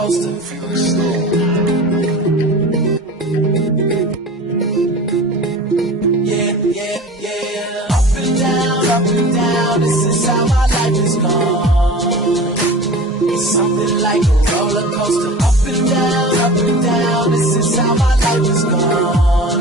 coaster. Yeah, yeah, yeah. Up and down, this is how my life is gone. It's something like a roller coaster. Up and down, this is how my life is gone.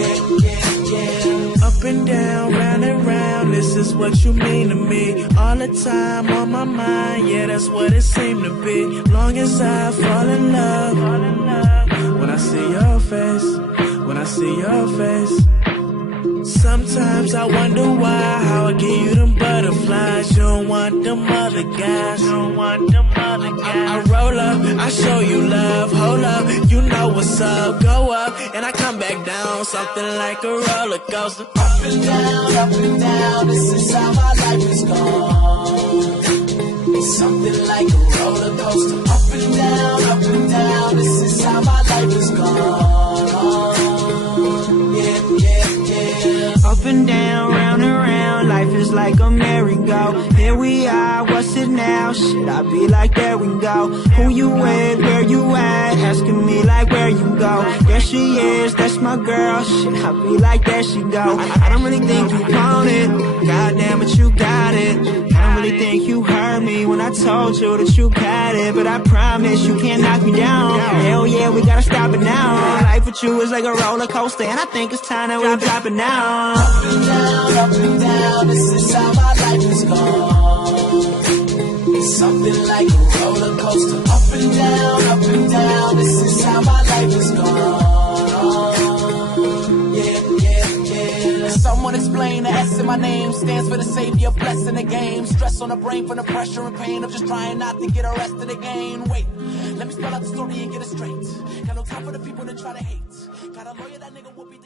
Yeah, yeah, yeah. Up and down, round and round, this is what you mean to me. All the time on my mind, yeah, that's what it seemed to be. Long as I fall in love, when I see your face, when I see your face. Sometimes I wonder why, how I give you them butterflies. You don't want them other guys, you don't want them other guys. I roll up, I show you love, hold up, you know what's up. Go up, and I come back down, something like a roller coaster. Up and down, this is how my life is gone. It's something like a roller coaster. Up and down, this is how my life is gone. Yeah, yeah, yeah. Up and down, round and round, life is like a merry-go. Here we are, what's it now? Shit, I be like, there we go. Who you with, where you at? Asking me like, where you go? There she is, that's my girl. Shit, I be like, there she go. I don't really think you want it, goddamn it, you got it. I don't really think you heard me when I told you that you got it, but I promise you can't knock me down. Hell yeah, we gotta stop it now. Life with you is like a roller coaster, and I think it's time that we drop it now. Up and down, this is how my life is gone. It's something like a roller coaster. Up and down, this is how my life is gone. Yeah, yeah, yeah. Someone explain the S in my name stands for the savior, blessing the game. Stress on the brain from the pressure and pain of just trying not to get arrested again. Wait, let me spell out the story and get it straight. Got no time for the people that try to hate. Got a lawyer, that nigga will be